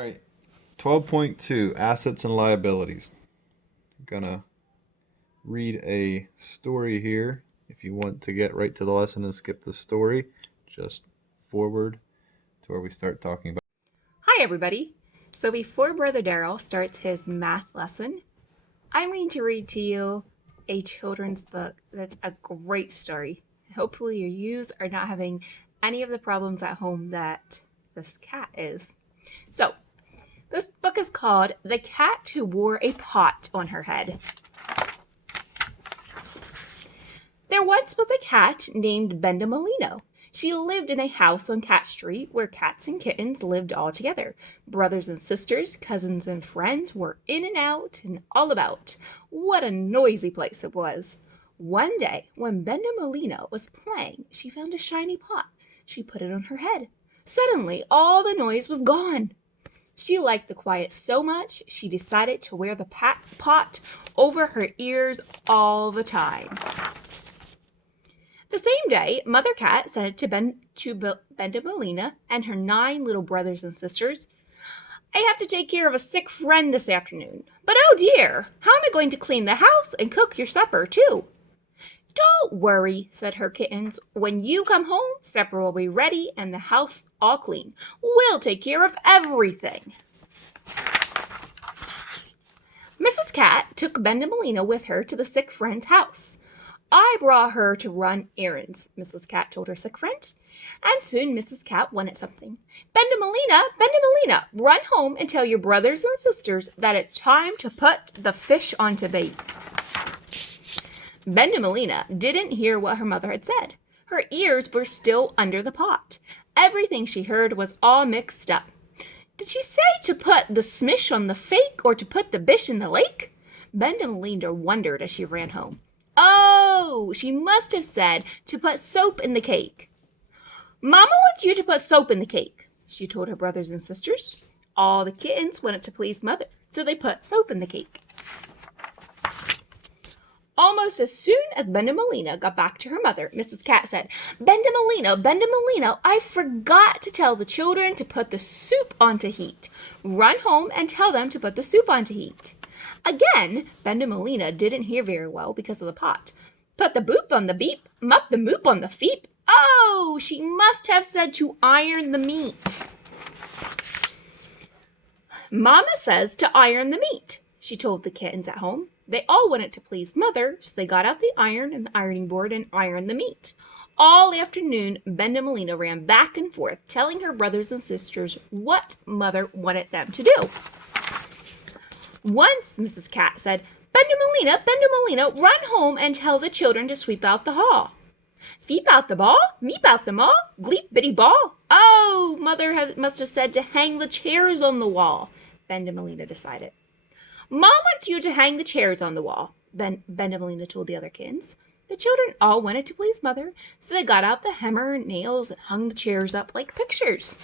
All right, 12.2 Assets and Liabilities. I'm gonna read a story here. If you want to get right to the lesson and skip the story, just forward to where we start talking about. Hi, everybody. So, before Brother Daryl starts his math lesson, I'm going to read to you a children's book that's a great story. Hopefully, you are not having any of the problems at home that this cat is. So, this book is called The Cat Who Wore a Pot on Her Head. There once was a cat named Bendamolino. She lived in a house on Cat Street where cats and kittens lived all together. Brothers and sisters, cousins and friends were in and out and all about. What a noisy place it was. One day, when Bendamolino was playing, she found a shiny pot. She put it on her head. Suddenly, all the noise was gone. She liked the quiet so much, she decided to wear the pot over her ears all the time. The same day, Mother Cat said to Bendamolina and her 9 little brothers and sisters, I have to take care of a sick friend this afternoon. But oh dear, how am I going to clean the house and cook your supper too? Don't worry, said her kittens. When you come home, supper will be ready and the house all clean. We'll take care of everything. Mrs. Cat took Bendamolina with her to the sick friend's house. I brought her to run errands, Mrs. Cat told her sick friend. And soon Mrs. Cat wanted something. Bendamolina, run home and tell your brothers and sisters that it's time to put the fish onto bait. Bendamolina didn't hear what her mother had said. Her ears were still under the pot. Everything she heard was all mixed up. Did she say to put the smish on the fake or to put the bish in the lake? Bendamolina wondered as she ran home. Oh, she must have said to put soap in the cake. Mama wants you to put soap in the cake, she told her brothers and sisters. All the kittens wanted to please Mother, so they put soap in the cake. Almost as soon as Bendamolina got back to her mother, Mrs. Cat said, Bendamolina, I forgot to tell the children to put the soup onto heat. Run home and tell them to put the soup onto heat. Again, Bendamolina didn't hear very well because of the pot. Put the boop on the beep, mup the moop on the feep. Oh, she must have said to iron the meat. Mama says to iron the meat, she told the kittens at home. They all wanted to please Mother, so they got out the iron and the ironing board and ironed the meat. All afternoon, Bendamolina ran back and forth, telling her brothers and sisters what Mother wanted them to do. Once Mrs. Cat said, Bendamolina, run home and tell the children to sweep out the hall. Feep out the ball, meep out the maw, gleep bitty ball. Oh, Mother must have said to hang the chairs on the wall, Bendamolina decided. Mom wants you to hang the chairs on the wall, Bendamolina told the other kittens. The children all wanted to please Mother, so they got out the hammer and nails and hung the chairs up like pictures.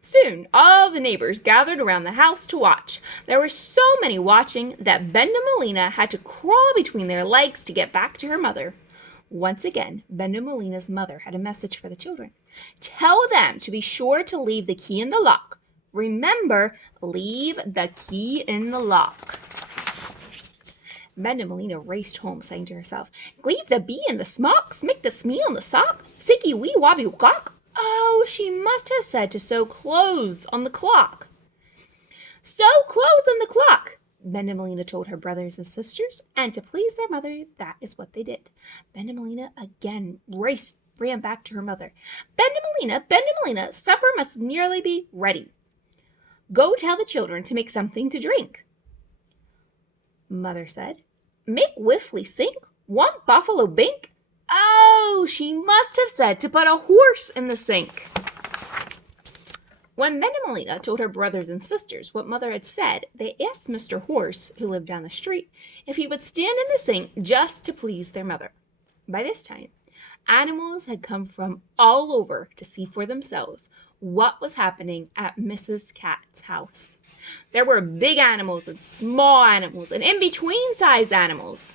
Soon, all the neighbors gathered around the house to watch. There were so many watching that Bendamolina had to crawl between their legs to get back to her mother. Once again, Bendamolina's mother had a message for the children. Tell them to be sure to leave the key in the lock. Remember, leave the key in the lock. Bendamolina raced home, saying to herself, Gleave the bee in the smock, smick the smee on the sock, sicky wee wobby cock. Oh, she must have said to sew clothes on the clock. Sew clothes on the clock, Bendamolina told her brothers and sisters, and to please their mother, that is what they did. Bendamolina again ran back to her mother. Bendamolina, supper must nearly be ready. Go tell the children to make something to drink. Mother said, Make Whiffly sink, want buffalo bink. Oh, she must have said to put a horse in the sink. When Bendamolina told her brothers and sisters what Mother had said, they asked Mr. Horse, who lived down the street, if he would stand in the sink just to please their mother. By this time, animals had come from all over to see for themselves what was happening at Mrs. Cat's house. There were big animals and small animals and in-between sized animals.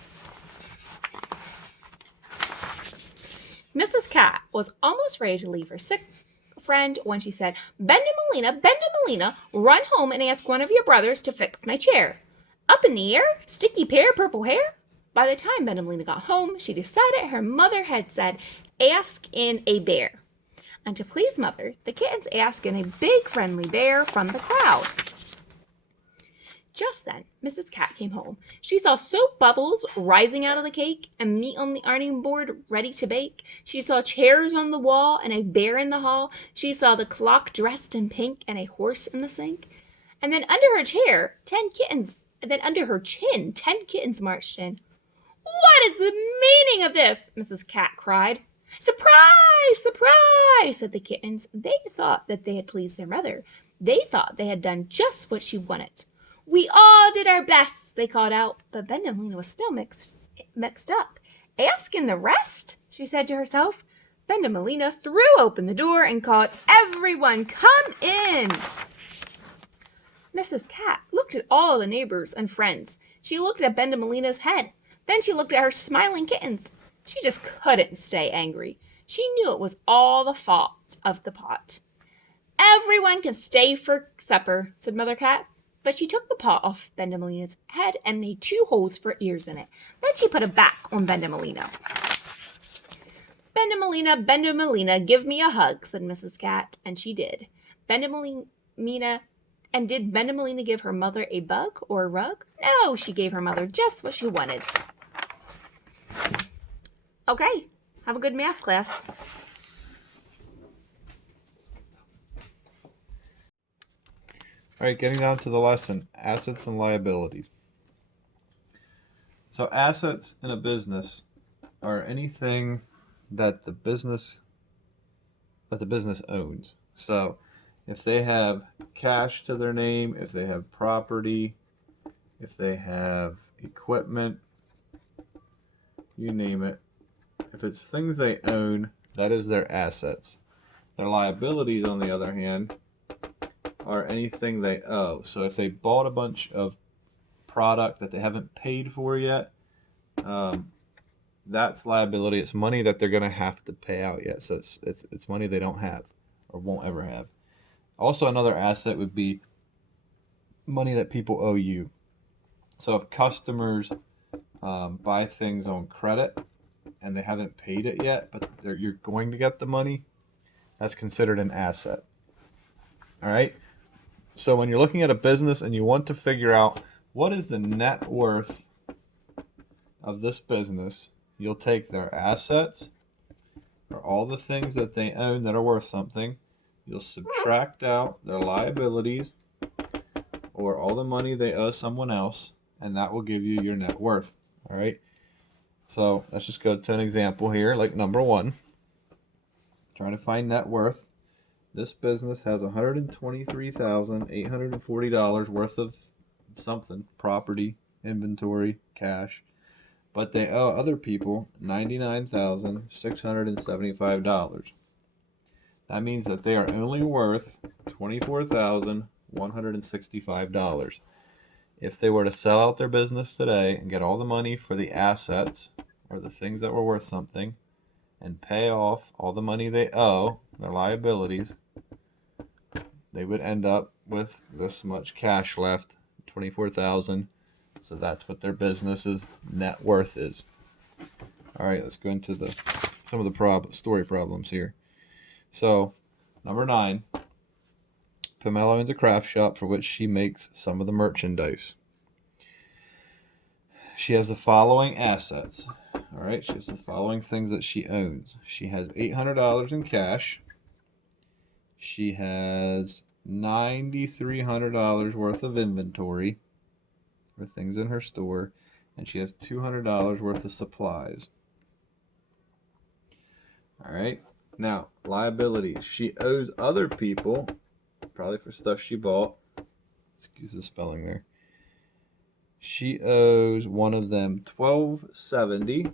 Mrs. Cat was almost ready to leave her sick friend when she said, Bend a Melina, run home and ask one of your brothers to fix my chair. Up in the air, sticky pear, purple hair. By the time Bend a Melina got home, she decided her mother had said, ask in a bear. And to please Mother, the kittens asked in a big friendly bear from the crowd. Just then, Mrs. Cat came home. She saw soap bubbles rising out of the cake and meat on the ironing board ready to bake. She saw chairs on the wall and a bear in the hall. She saw the clock dressed in pink and a horse in the sink. And then under her chin, 10 kittens marched in. What is the meaning of this? Mrs. Cat cried. Surprise! Surprise! Said the kittens. They thought that they had pleased their mother. They thought they had done just what she wanted. We all did our best, they called out, but Benjamin was still mixed up. Asking the rest, she said to herself. Benjamin threw open the door and called, Everyone, come in! Mrs. Cat looked at all the neighbors and friends. She looked at Benjamin's head. Then she looked at her smiling kittens. She just couldn't stay angry. She knew it was all the fault of the pot. Everyone can stay for supper, said Mother Cat. But she took the pot off Benjamin's head and made 2 holes for ears in it. Then she put it back on Benjamin. Benjamin, give me a hug, said Mrs. Cat, and she did. And did Benjamin give her mother a bug or a rug? No, she gave her mother just what she wanted. Okay, have a good math class. All right, getting down to the lesson, assets and liabilities. So assets in a business are anything that the business owns. So if they have cash to their name, if they have property, if they have equipment, you name it. If it's things they own, that is their assets. Their liabilities, on the other hand, are anything they owe. So if they bought a bunch of product that they haven't paid for yet, that's liability. It's money that they're going to have to pay out yet. So it's money they don't have or won't ever have. Also, another asset would be money that people owe you. So if customers buy things on credit and they haven't paid it yet, but you're going to get the money, that's considered an asset. All right. So when you're looking at a business and you want to figure out what is the net worth of this business, you'll take their assets or all the things that they own that are worth something. You'll subtract out their liabilities or all the money they owe someone else, and that will give you your net worth. All right. So let's just go to an example here, like number 1. Trying to find net worth. This business has $123,840 worth of something, property, inventory, cash, but they owe other people $99,675. That means that they are only worth $24,165. If they were to sell out their business today and get all the money for the assets or the things that were worth something and pay off all the money they owe, their liabilities, they would end up with this much cash left, $24,000. So that's what their business's net worth is. All right, let's go into some of the story problems here. So, number 9, Pamela owns a craft shop for which she makes some of the merchandise. She has the following assets. All right, she has the following things that she owns. She has $800 in cash. She has $9,300 worth of inventory for things in her store, and she has $200 worth of supplies. All right. Now, liabilities. She owes other people, probably for stuff she bought. Excuse the spelling there. She owes one of them $1,270.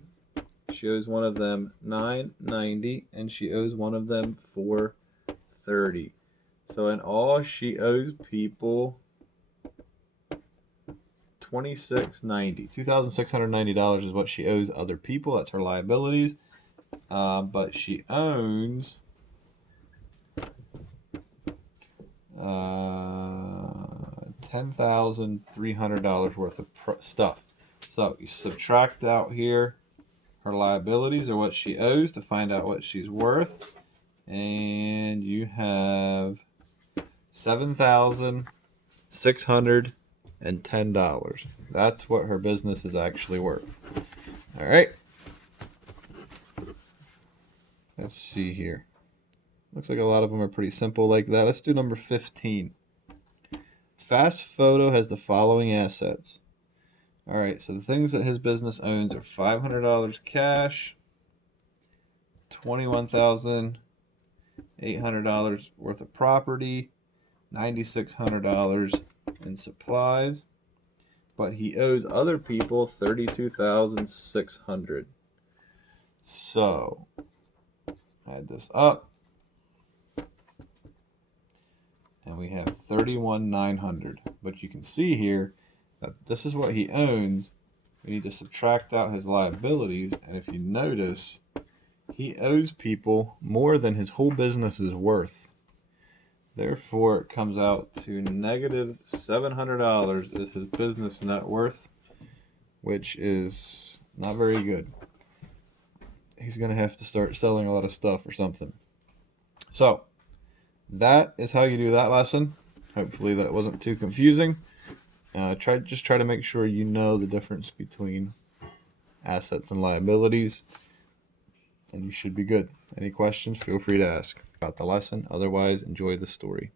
She owes one of them $990, and she owes one of them $430. So in all, she owes people $2,690 is what she owes other people. That's her liabilities. But she owns $10,300 worth of stuff. So you subtract out here her liabilities, or what she owes, to find out what she's worth. And you have $7,610. That's what her business is actually worth. All right. Let's see here. Looks like a lot of them are pretty simple like that. Let's do number 15. Fast Photo has the following assets. All right, so the things that his business owns are $500 cash, $21,800 worth of property, $9,600 in supplies, but he owes other people $32,600. So add this up, and we have $31,900. But you can see here that this is what he owns. We need to subtract out his liabilities, and if you notice, he owes people more than his whole business is worth. Therefore, it comes out to negative $700 is his business net worth, which is not very good. He's going to have to start selling a lot of stuff or something. So, that is how you do that lesson. Hopefully that wasn't too confusing. Just try to make sure you know the difference between assets and liabilities, and you should be good. Any questions, feel free to ask about the lesson. Otherwise, enjoy the story.